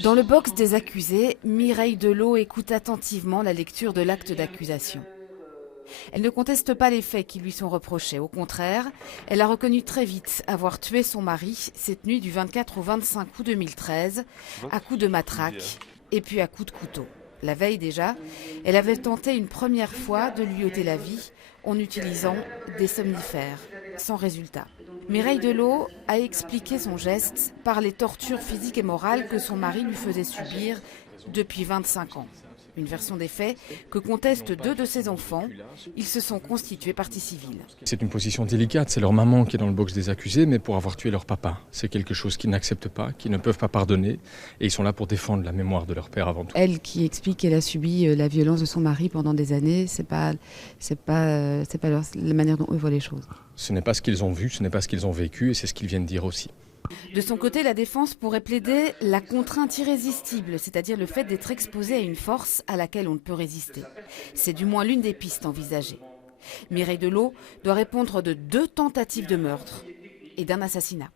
Dans le box des accusés, Mireille Delot écoute attentivement la lecture de l'acte d'accusation. Elle ne conteste pas les faits qui lui sont reprochés. Au contraire, elle a reconnu très vite avoir tué son mari cette nuit du 24 au 25 août 2013, à coups de matraque et puis à coups de couteau. La veille déjà, elle avait tenté une première fois de lui ôter la vie en utilisant des somnifères, sans résultat. Mireille Delot a expliqué son geste par les tortures physiques et morales que son mari lui faisait subir depuis 25 ans. Une version des faits que contestent 2 de ses enfants. Ils se sont constitués partie civile. C'est une position délicate, c'est leur maman qui est dans le box des accusés, mais pour avoir tué leur papa. C'est quelque chose qu'ils n'acceptent pas, qu'ils ne peuvent pas pardonner, et ils sont là pour défendre la mémoire de leur père avant tout. Elle qui explique qu'elle a subi la violence de son mari pendant des années, c'est pas la manière dont eux voient les choses. Ce n'est pas ce qu'ils ont vu, ce n'est pas ce qu'ils ont vécu, et c'est ce qu'ils viennent dire aussi. De son côté, la défense pourrait plaider la contrainte irrésistible, c'est-à-dire le fait d'être exposé à une force à laquelle on ne peut résister. C'est du moins l'une des pistes envisagées. Mireille Delot doit répondre de 2 tentatives de meurtre et d'un assassinat.